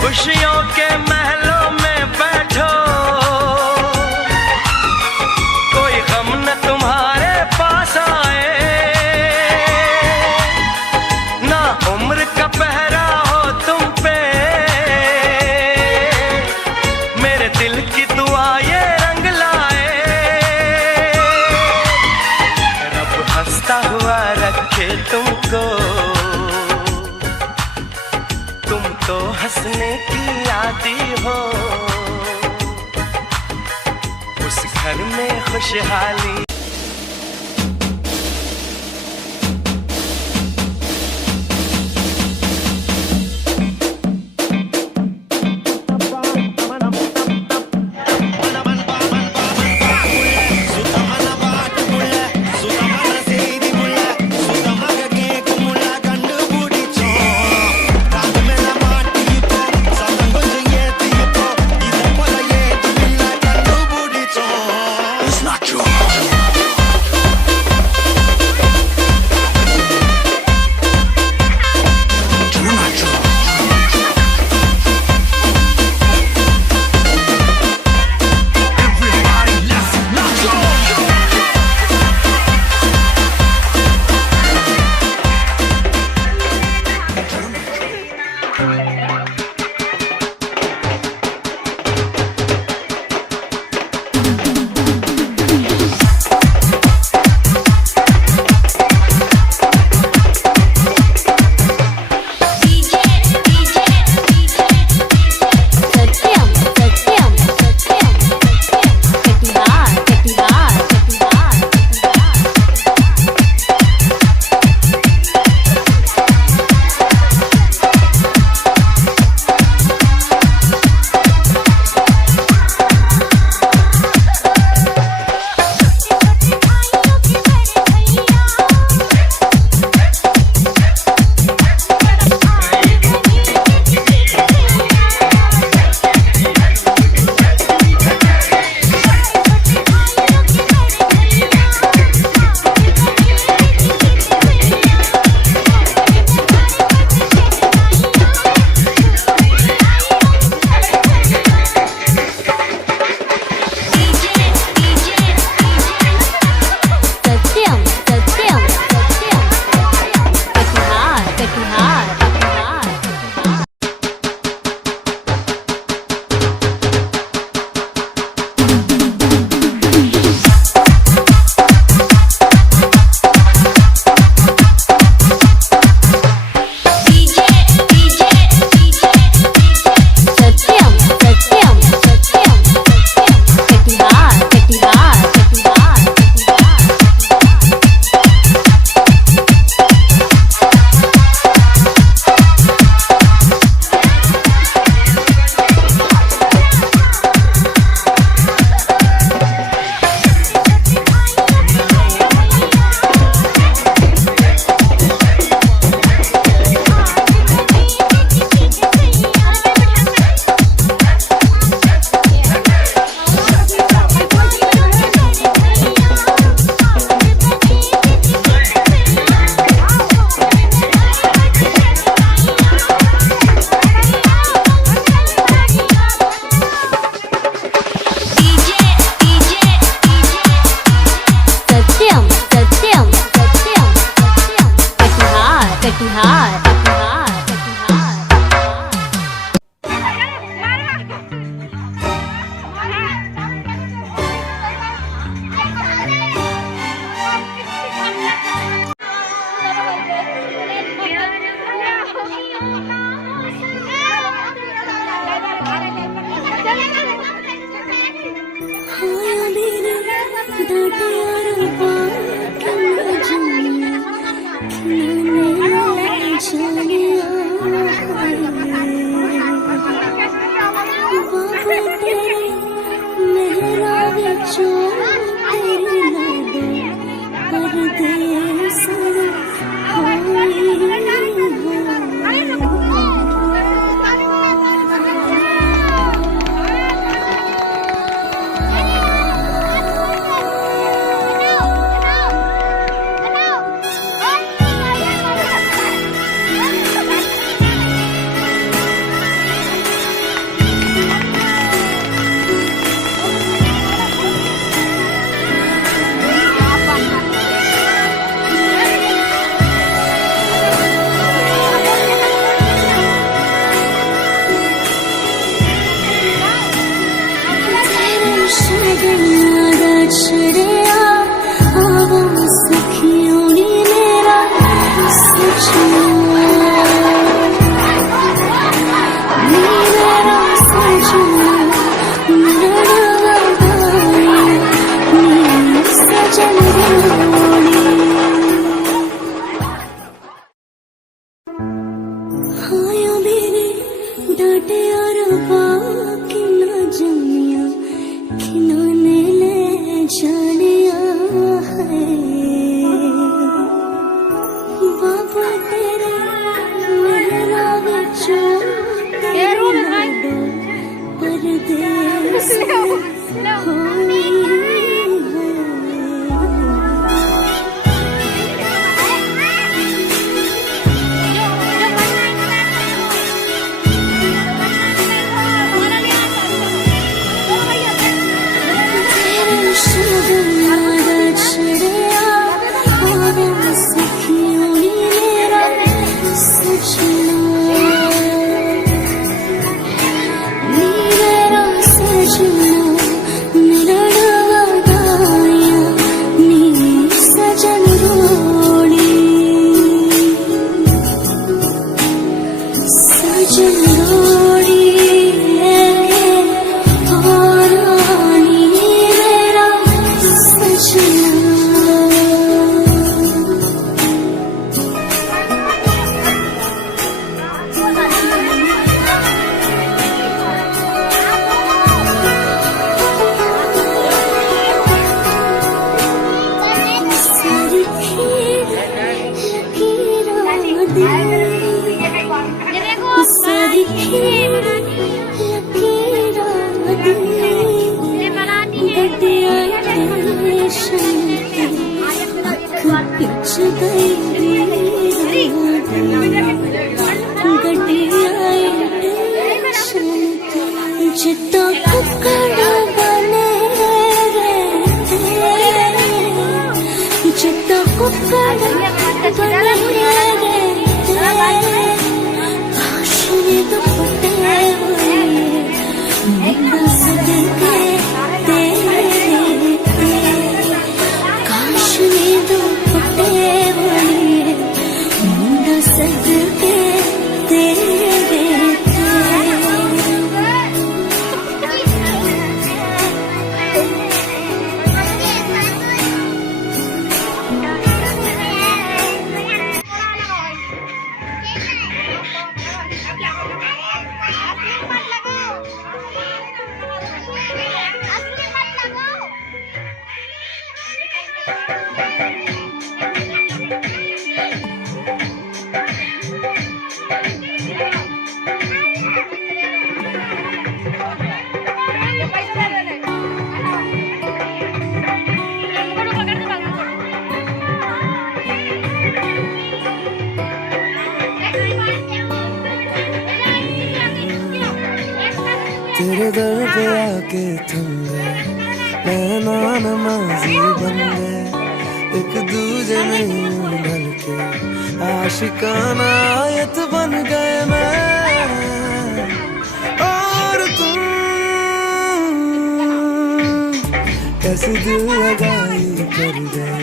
खुशियों के महलों में बैठो, कोई गम न तुम्हारे पास आए, ना उम्र का पहरा हो तुम पे, मेरे दिल की दुआ ये रंग लाए। रब हंसता हुआ रखे तुमको, तुम तो हंसने की आदी हो, उस घर में खुशहाली। It's not true. आया मेरे डांटे और बाकी ना जमिया खिलौने ले जानिया है बाबा तेरे मेरा बच्चों तेरे लाडो परदेस होई जितना कुकड़ बने रे जितना कुकड़ बने रे काश में तो फटे हुए मुंडा सदके तेरे काश में तो फटे हुए मुंडा सदके तेरे तेरे दर पे आके थम गए नैना नमाज़ी बन गए एक दूजे में यूं ढल के आशिकाना आयत बन गए मैं और तुम कैसे दिल लगाई कर गए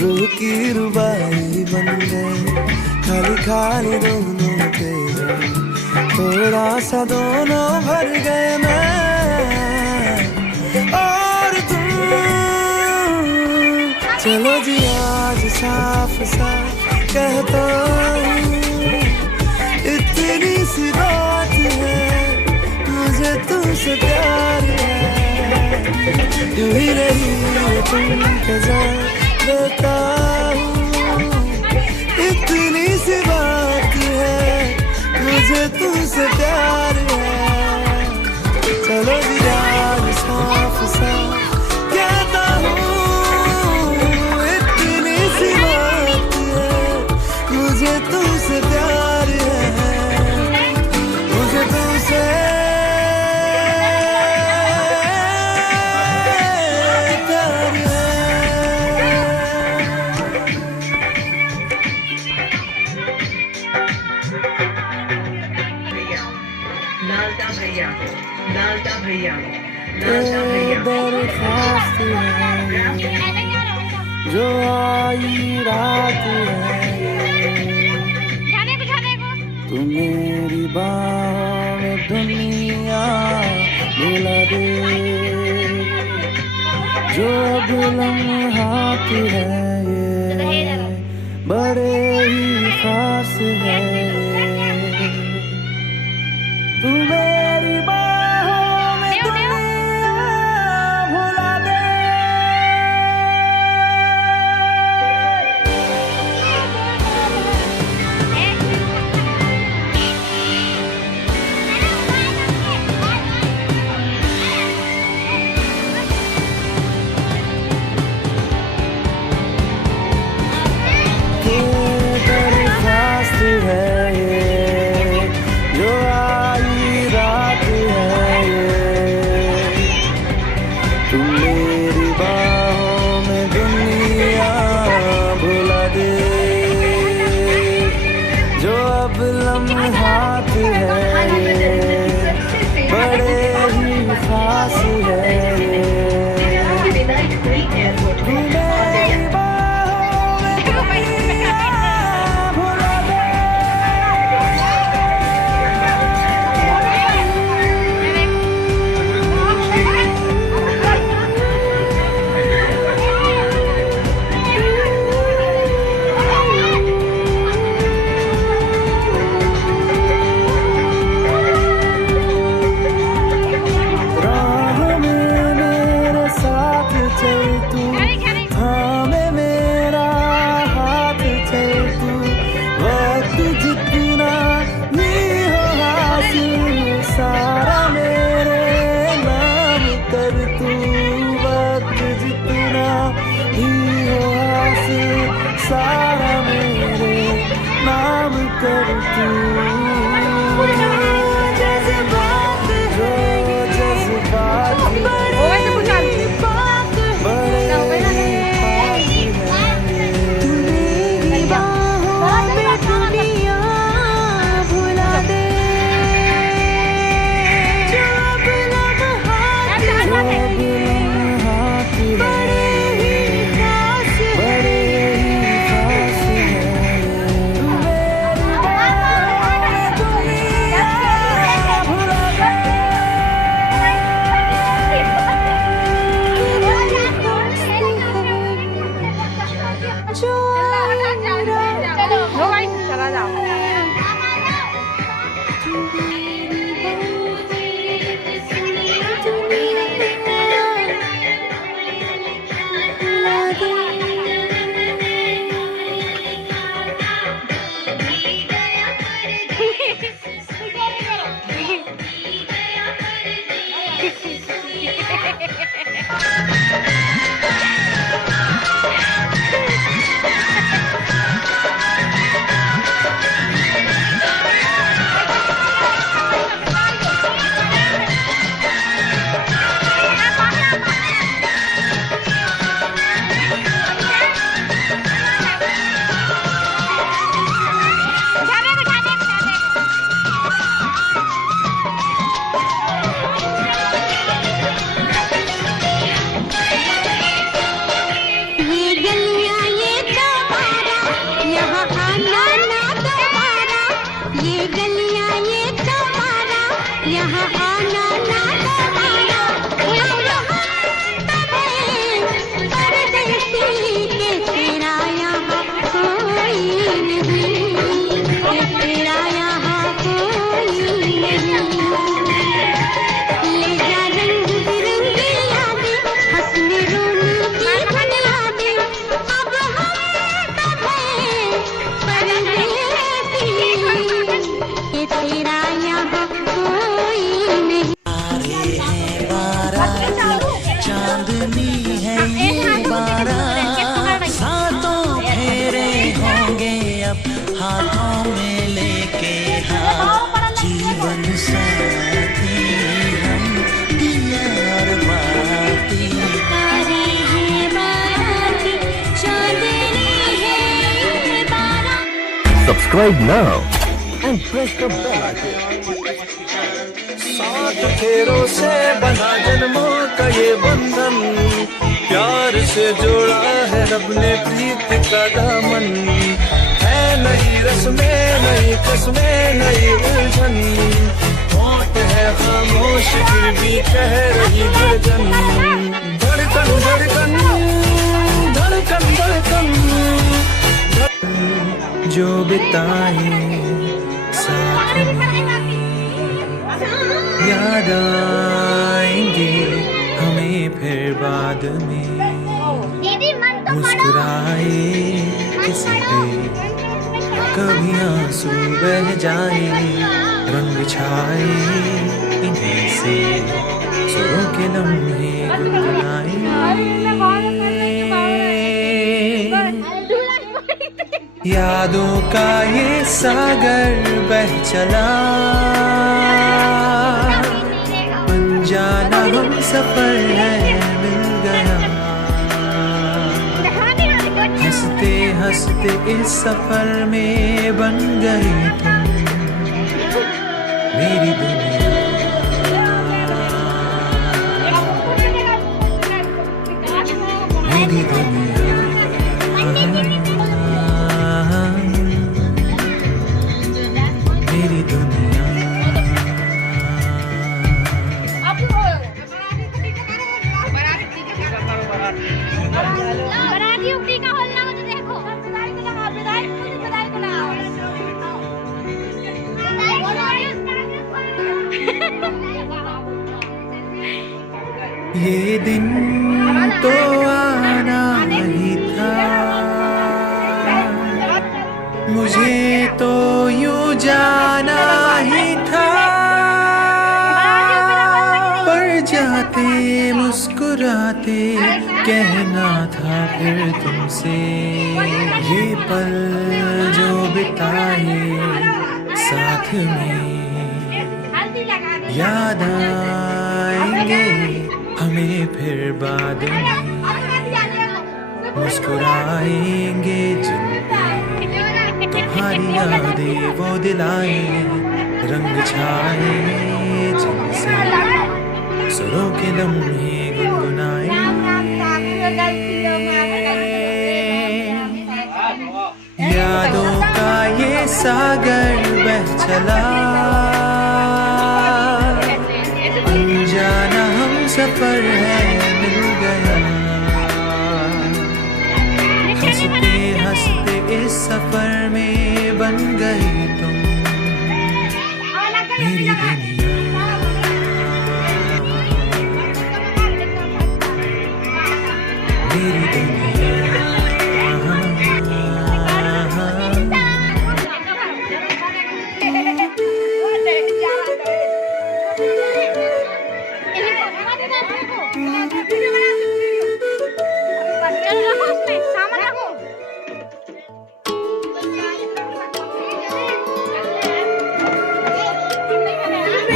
रूह की रुबाई बन गए खाली खाली दोनों के थोड़ा सा दोनों भर गए मैं और तुम चलो जी आज साफ साफ कहता हूँ इतनी सी बात है मुझे तुमसे प्यार है यूं ही रही तुम कज़ा देता हूँ इतनी सी बात है मुझे तुमसे प्यार है चलो जी आज साफ साफ कहता हूँ इतनी सी बात है मुझे तुमसे प्यार है मुझे तुमसे प्यार है लालता भैया लालता भैया लालता भैया दरखास्त है जो आई रात है तू मेरी बाहों में दुनिया भुला दे जो अब लम्हात है ये बड़े ही खास है अब लम्हात है ये, बड़े ही खास है ये। सारा मेरे नाम कर तू। जज्बात जो जज्बात हाथों में लेके हाथ जीवन साथी हम दियार बाती। तारे हैं बाराती, चांदनी है बारात। Subscribe now and press the bell icon. सात फेरों से बना जन्मों का ये बंधन, प्यार से जोड़ा है रब ने प्रीत का दामन। है नई रस्में नई कस्में नई उलझन, होंठ है खामोश फिर भी कह रही गर्जन। धड़कन धड़कन धड़कन धड़कन जो बिताए साथ में याद आएंगे हमें फिर बाद में। मुस्कुराए किसी पे कभी आंसू बह जाए, रंग छाए इन्हीं से सुरों के लम्हे गुनगुनाए। यादों का ये सागर बह चला, जाना हम सफर है मिल गया। हंसते हंसते इस सफर में बन गई तुम मेरी दुनिया। ये दिन तो आना ही था, मुझे तो यूं जाना ही था, पर जाते मुस्कुराते कहना था फिर तुमसे, ये पल जो बिताए साथ में याद आएंगे हमें फिर बाद में, मुस्कुराएंगे जिन पे तुम्हारी यादें वो दिलाए, रंग छाए जिनसे सुरों के लम्हे गुनगुनाए। यादों का ये सागर बह चला, अनजाना हम सफर है मिल गया, हंसते हंसते इस सफर में बन गई तुम मेरी दुनिया। मेरी दुनिया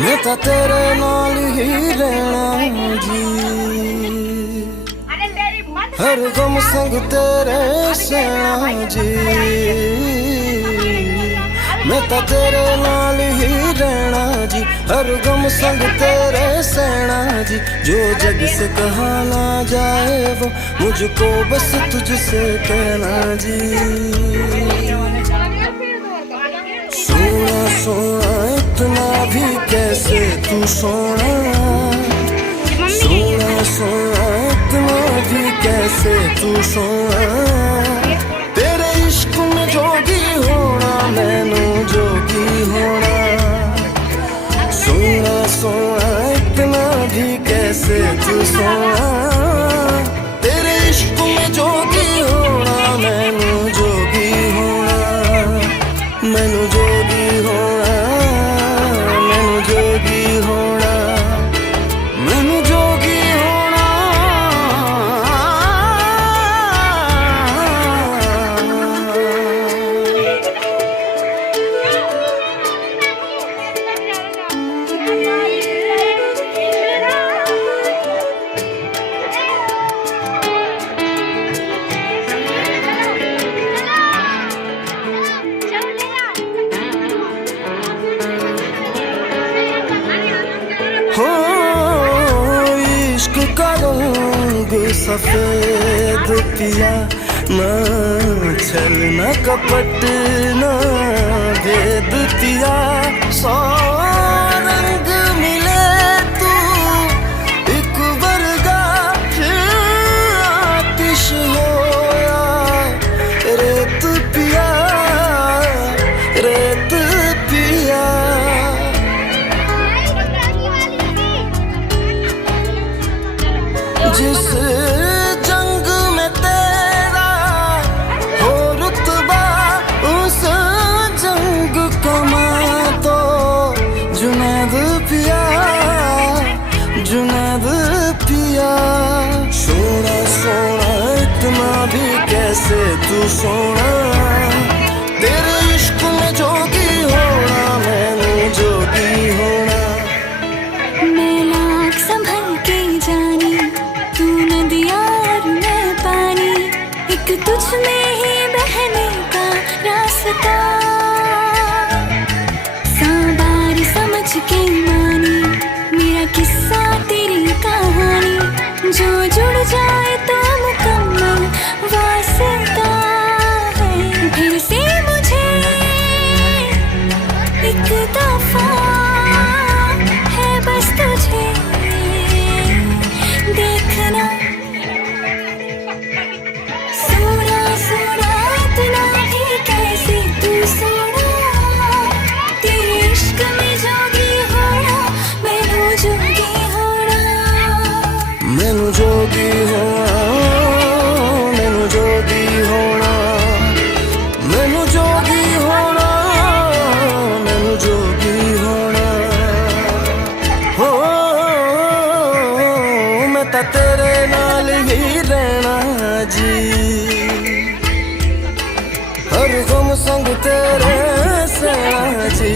मैं तो तेरे नाल ही रहना जी, हर गम संग तेरे सहना जी, मैं तो तेरे नाल ही रहना जी, हर गम संग तेरे सहना जी, जो जग से कहा ना जाए वो मुझको बस तुझसे कहना जी। सोना सोना इतना भी कैसे तू सोना, सोना सोना इतना भी कैसे तू सोना, तेरे इश्क में जोगी होना मैनू जोगी होना, सोना सोना इतना भी कैसे तू सोना, तेरे इश्क में जोगी होना मैनू जोगी होना, मैनू जोगी होना, मैनू जोगी होना, मैनू जोगी होना। हो इश्क का रंग सफेद किया, ना छल न कपट न भेद किया, सौ रंग मिले तू एक वर्गा आतिश होया, रेत पिया रेत पिया, जिस जंग में तेरा हो रुतबा उस जंग कमा तो जुनैद पिया जुनैद पिया। सोना सोना इतना भी कैसे तू सोना, तेरे इश्क में जोगी होना मैनू जोगी होना। मैं लाख संभल के जानी, तू नदिया और मैं पानी, एक तुझ में ही बहने का रास्ता, साबार समझ के मानी मेरा किस्सा तेरी कहानी, जो जुड़ जाए तो मुकम्मल वास्ता है, फिर से मुझे एक दफा है बस तुझे देखना, सोना सोना इतना भी कैसे तू सोना, तेरे इश्क में जोगी होना, मैनू जोगी होना, मैनू जोगी होना, मैनू जोगी होना, मैनू जोगी होना, मैनू जोगी होना। हो मैं तां तेरे नाल ही रहना जी, हर गम संग तेरे सहना जी,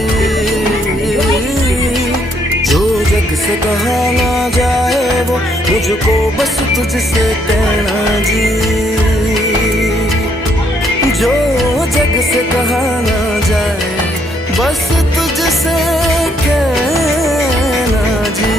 जो जग से कहा ना जाए वो मुझको बस तुझसे कहना जी, जो जग से कहा ना जाए बस तुझसे कहना जी।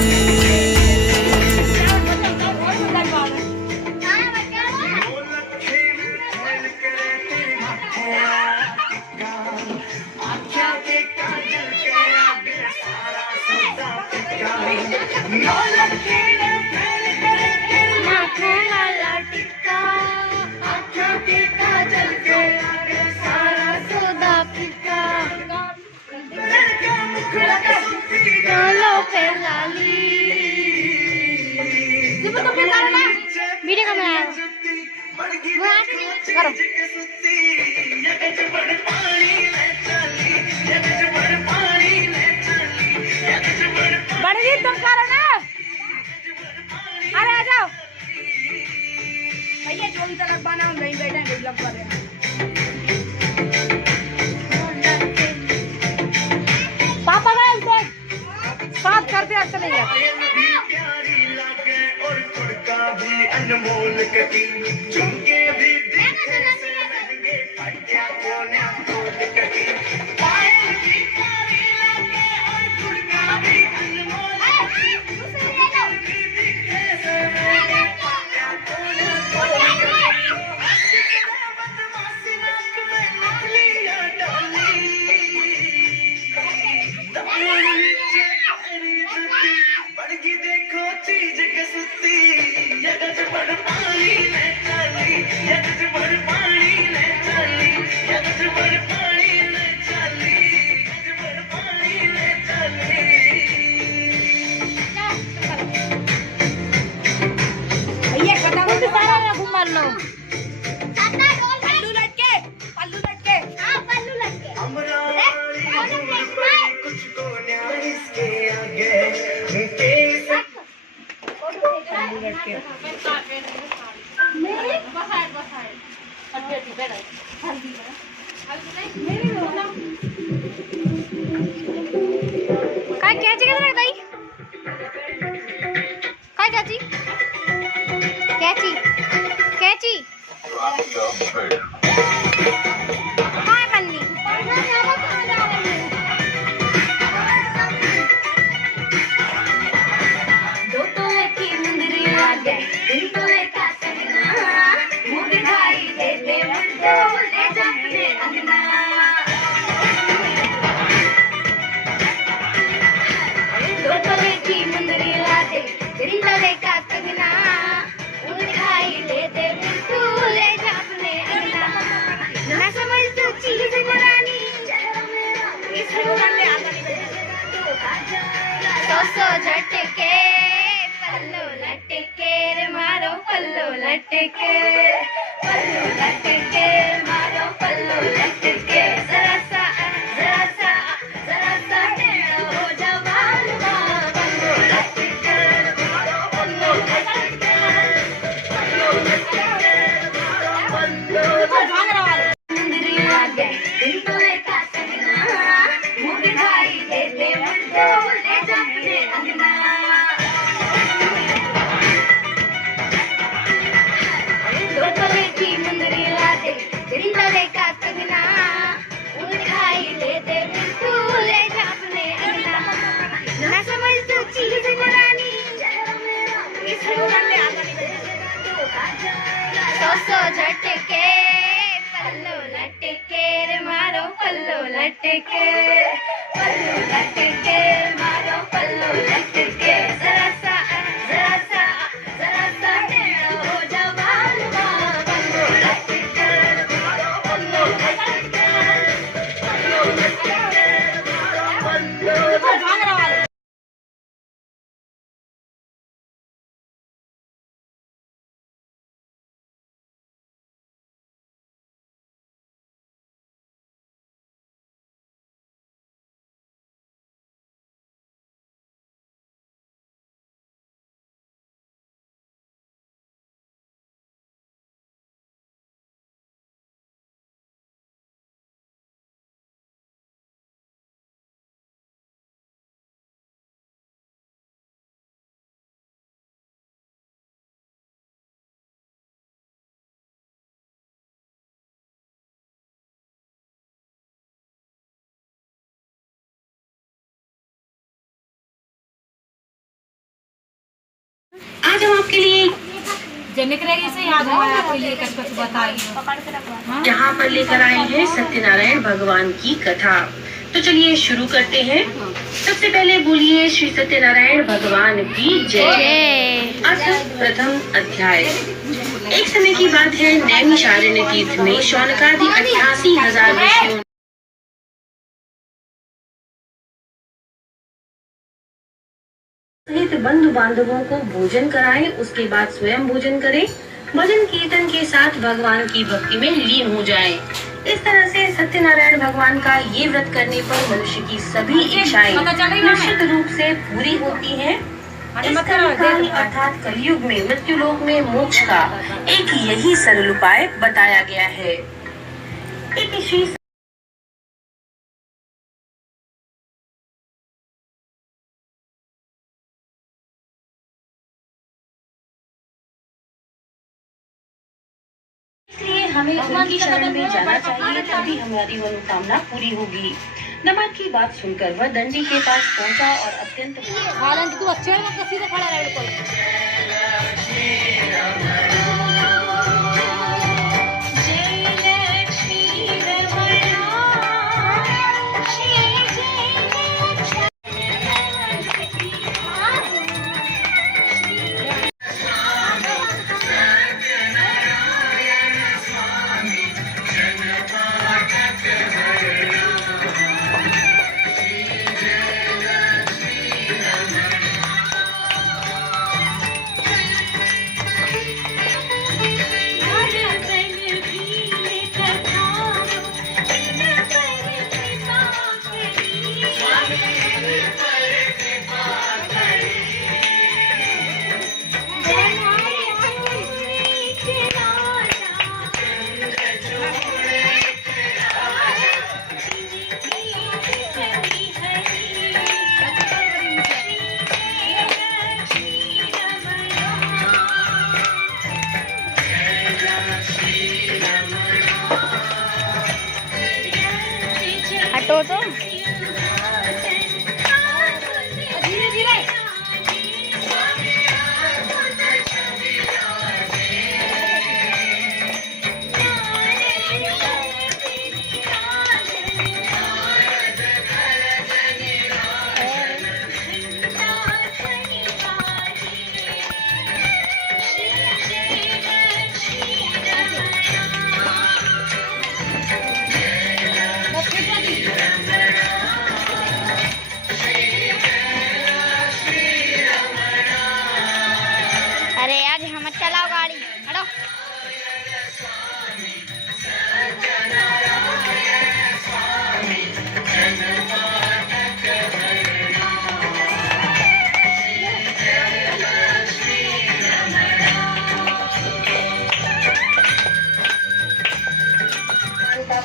वीडियो कब बनाया करो बड़ी जी तुम करो ना, अरे आ जाओ भैया, जो भी तलक बना हम नहीं बैठे हैं, लग कर रहे हैं। पापा गए उसे साथ करते आज चले गए, अनमोल कटी झुमके भी दिखे से महंगे, पटिया कोने अनमोल कटी, पायल भी प्यारी लगे और झुमका भी अनमोल कटी, झुमके भी दिखे से महंगे, पटिया कोने अनमोल कटी, बदमाशी नाक में नकलियां डाली, दमड़ी चेहरी जुती बड़गी देखो चीज के सुती, पानी में चली, पानी में चली, पानी में चली, पानी में चली। भैया खत्म हो सारा ना घुमा लो, पल्लू लटके, पल्लू लटके, हां पल्लू लटके, कुछ को न्याय इसके आगे उनके पल्लू लटके काय कैची किधर है भाई, काय चाची कैची कैची काय पन्नी दो तोले की मुंदरी लागे, तीन तोले का कंगना, मुंह दिखाई देते मुझको ले जा अपने अंगना, दो तोले की मुंदरी लागे, तीन तोले का कंगना, मुंह दिखाई देते मुझको ले जा अपने अंगना, ना समझ तो चीज पुरानी, इसमें करने आता नहीं, सो झटके पल्लू लटके रे मारो पल्लू लटके, पल्लू लटके मारो पल्लू लटके, जरा सा टेढ़ा हो जवान पल्लू लटके मारो पल्लू लटके, पल्लू लटके मारो पल्लू मुंदरी लागे, दिन तो लेका सजना, मुंह दिखाई देते मुझको ले जा अपने अंगना, दो तोले की मुंदरी लागे, दिन तो लेका सजना, आज हम आपके लिए यहाँ पर लेकर आए हैं सत्यनारायण भगवान की कथा। तो चलिए शुरू करते हैं। सबसे पहले बोलिए श्री सत्यनारायण भगवान की जय। अथ प्रथम अध्याय। एक समय की बात है, नैमिषारण्य तीर्थ में शौनकादि 88,000 ऋषियों सहित बंधु बांधवों को भोजन कराएं, उसके बाद स्वयं भोजन करें, भजन कीर्तन के साथ भगवान की भक्ति में लीन हो जाएं। इस तरह से सत्यनारायण भगवान का ये व्रत करने पर मनुष्य की सभी इच्छाएं निश्चित रूप से पूरी होती हैं। इस कलिकाल अर्थात कलयुग में मृत्युलोक में मोक्ष का एक यही सरल उपाय बताया गया है। एक श्री इसलिए हमें उनकी शरण में जाना चाहिए, तभी हमारी मनोकामना पूरी होगी। नमक की बात सुनकर वह दंडी के पास पहुंचा और अत्यंत हालांकि तू अच्छे है, सीधे खड़ा रहे बिल्कुल। हटो तो धीरे धीरे। अरे यार हम चलाओ गाड़ी, हटो।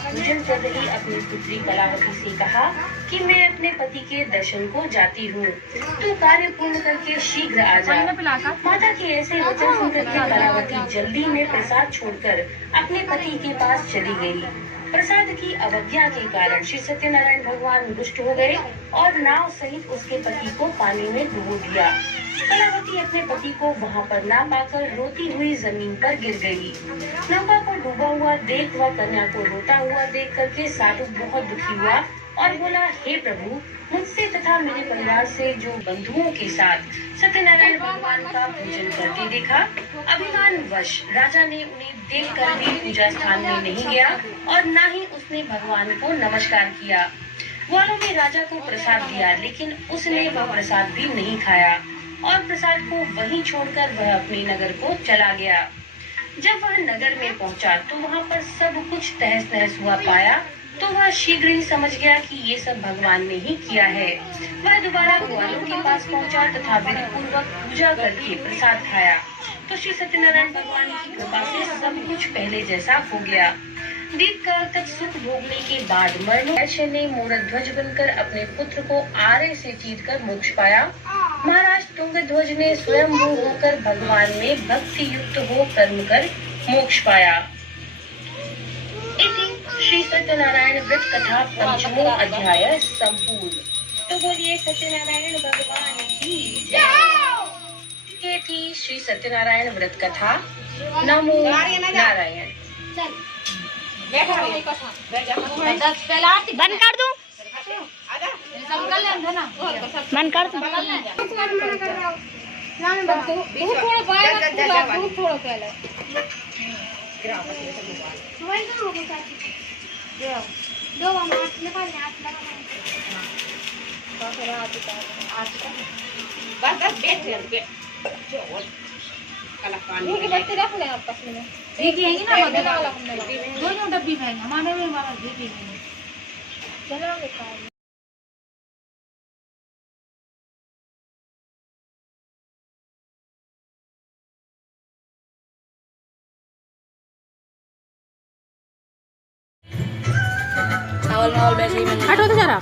पूजन कर रही अपनी पुत्री कलावती से कहा कि मैं अपने पति के दर्शन को जाती हूँ, तू कार्य पूर्ण करके शीघ्र आ जा। माता के ऐसे वचन सुनकर के कलावती जल्दी में प्रसाद छोड़कर अपने पति के पास चली गई। प्रसाद की अवज्ञा के कारण श्री सत्यनारायण भगवान रुष्ट हो गए और नाव सहित उसके पति को पानी में डुबो दिया। कलावती अपने पति को वहाँ पर ना पाकर रोती हुई जमीन पर गिर गई। नौका को डूबा हुआ देख वह कन्या को रोता हुआ देख करके साधु बहुत दुखी हुआ और बोला, हे प्रभु, मुझसे तथा मेरे परिवार से जो बंधुओं के साथ सत्यनारायण भगवान का पूजन करते देखा, अभिमानवश राजा ने उन्हें देख कर भी पूजा स्थान में नहीं गया और न ही उसने भगवान को नमस्कार किया। ग्वालों ने राजा को प्रसाद दिया, लेकिन उसने वह प्रसाद भी नहीं खाया और प्रसाद को वहीं छोड़कर वह अपने नगर को चला गया। जब वह नगर में पहुंचा तो वहां पर सब कुछ तहस नहस हुआ पाया, तो वह शीघ्र ही समझ गया कि ये सब भगवान ने ही किया है। वह दोबारा ग्वालों के पास पहुंचा तथा विधि पूर्वक पूजा करके प्रसाद खाया, तो श्री सत्यनारायण भगवान की कृपा से सब कुछ पहले जैसा हो गया। दीर्घ काल तक सुख भोगने के बाद मरणोपरांत ने मोरध्वज बनकर अपने पुत्र को आरे से चीर कर मोक्ष पाया। महाराज तुंगध्वज ने स्वयंभू होकर भगवान में भक्ति युक्त हो कर्म कर मोक्ष पाया। इति श्री सत्यनारायण व्रत कथा पंचमो अध्याय संपूर्ण। तो बोलिए सत्यनारायण भगवान की जय। ये थी श्री सत्यनारायण व्रत कथा। नमो नारायण। चल बंद कर दूं? बंद कर दूं? बत्ती रख ले आपस में। देखेंगे ना दोनों डब्बी में हमारे में देखेंगे। चलो चावल मावल वैसे ही बने। हटो तो जरा।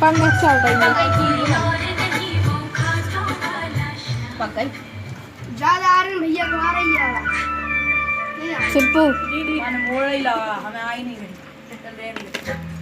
पंखा चल रही है। ज्यादा आ रहे हैं भैया को आ रही है। सिप्पू मोड़ ही लगा हमें आई नहीं।